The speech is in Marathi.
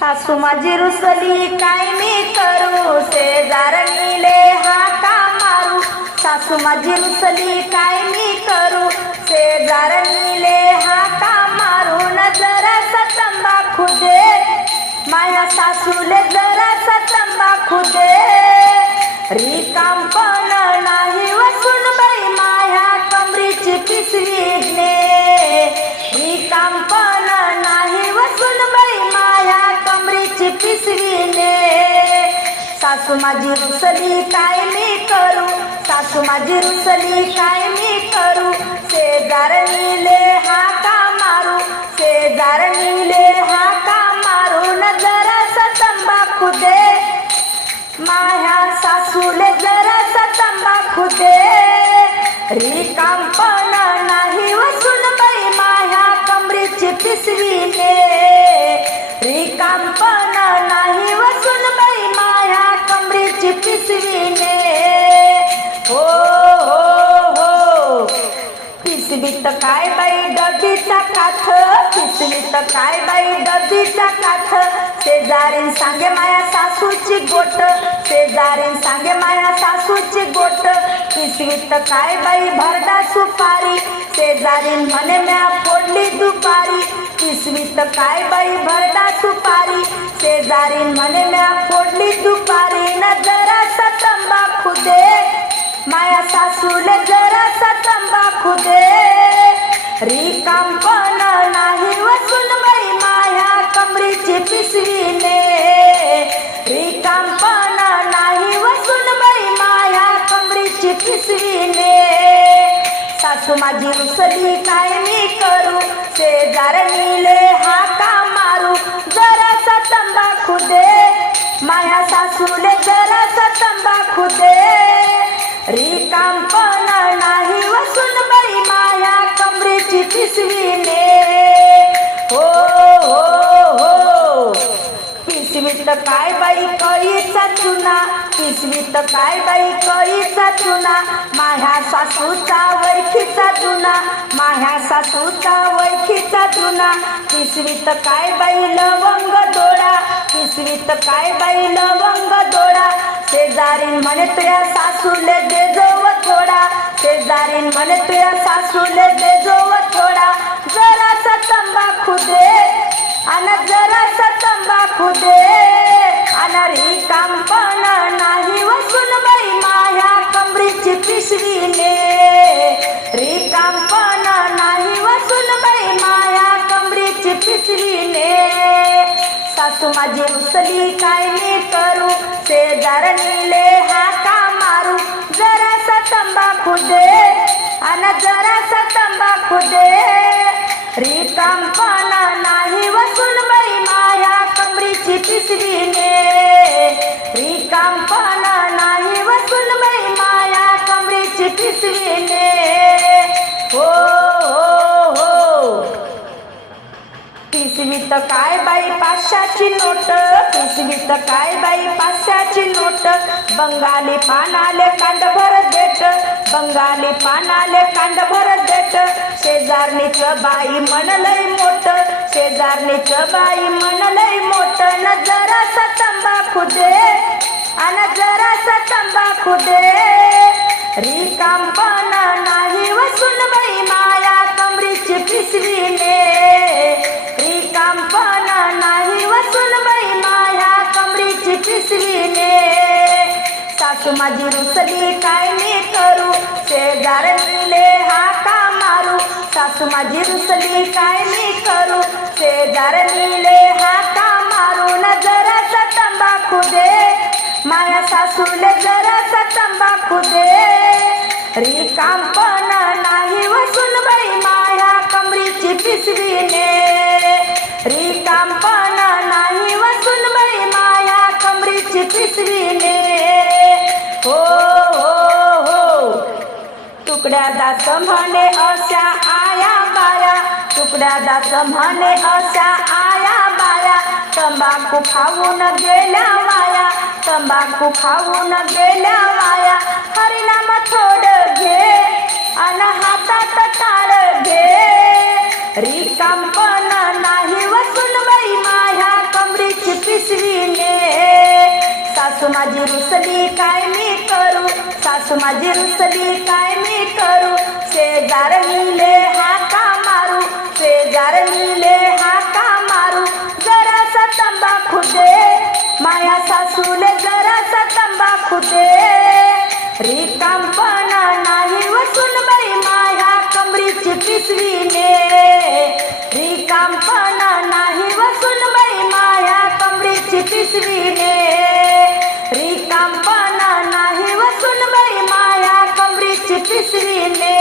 सासू माझी रुसली काय मी करू? शेजारणीले हाका मारू. सासू माझी रुसली काय मी करू? शेजारणीले हाका मारू. न जरासा तंबाखू दे. माया सासूले जरासा तंबाखू दे. विसरिले सासू माझी रुसली काय मी करू? सासू माझी रुसली काय मी करू? शेजारणीले हाका मारू. शेजारणीले हाका मारू. न जरासा तंबाखू दे. माया सासूले जरासा तंबाखू दे. पिसवीत काय बाई डबीचा काथ पिसवीत काय बाई डबीचा काथ शेजारीन सांगे माया सासूची गोट. शेजारीन सांगे माया सासूची गोट. पिसवीत काय बाई भरदा सुपारी. शेजारीन म्हणे म्या फोडली दुपारी. पिसवीत काय बाई भरदा सुपारी. शेजारीन म्हणे म्या फोडली दुपारी. न जरा सतंबा खुदे रिकाम नाही वसून बाई माया कमरीची पिसवी रिकाम पण नाही वसून बाई माया कमरीची पिसवी सासू माझी रुसली काय मी करू? शेजार शेजारणीले हाका मारू. जरासा तंबाखू दे माया सासूले जरासा तंबाखू दे रिकाम कमरेची ने हो हो हो. पिसवीत काय बाई कळीचा चुना? पिसवीत काय बाई कळीचा चुना? माझ्या सासूचा वैखीचा चुना. माझ्या सासूचा वैखीचा चुना. पिसवीत काय बाई लवंग दोडा? पिसवीत काय बाई लवंग दोडा? शेजारीन म्हणे तुया सासूले दे जोव थोडा. शेजारीन म्हणे तुझ्या कमरीची पिशवी नाही वसून बाई माया कमरीची पिशवी सासू माझी रुसली काय मी करू? शेजार निले हाका मारू. जरासा तंबाखू दे अन जरासा तंबाखू दे रिकाम नाही वसून बाई माया कमरीची पिसवी कमरीची पिसवी हो हो. हो पिसवीत काय बाई पाचशाची नोट? पिसवीत काय बाई पाचशाची नोट? बंगाली पानाले कांड भरत देट बंगाली पानाले कांड भरत देट शेजारणीच बाई म्हणलंय मोठ. शेजारणीच बाई म्हणलंय मोठ. न जरासा तंबाखू दे. आणि जरासा तंबाखू दे. रिकाम नाही वसून बाई माया कमरीची पिसवी ने रिकाम नाही वसून बाई माया कमरीची पिसवी ने सासू माझी रुसली काय मी करू? शेजारणीले हाका मारू. सासू माझी रुसली काय मी करू? शेजारणीले हाका मारू. न जरासा तंबाखू दे. माया सासूले जरासा तंबाखू दे. रिकाम नाही वसून बाई माया कमरीची पिसवी ने रिकाम नाही वसून बाई माया कमरीची पिसवी ने हो हो हो. तुकड्या दास म्हणे अशा आया बाया. तुकड्या दास म्हणे अशा आया बाया. तंबाखू खाऊन गेल्या वाया. तंबाखू खाऊन गेल्या माया. हरिनाम थोड घे अन हातात ताळ घे. रिकामपण नाही वसून बाई माया कमरीची पिसवीने सासू माझी रुसली काय मी करू? सासू माझी रुसली काय मी करू? माया जरासा तंबाखू दे रिकामपणा नाही वसून बाई माया कमरीची पिसवीने. रिकामपणा नाही वसून बाई माया कमरीची पिसवीने. रिकामपणा नाही वसून बाई माया कमरीची पिसवीने.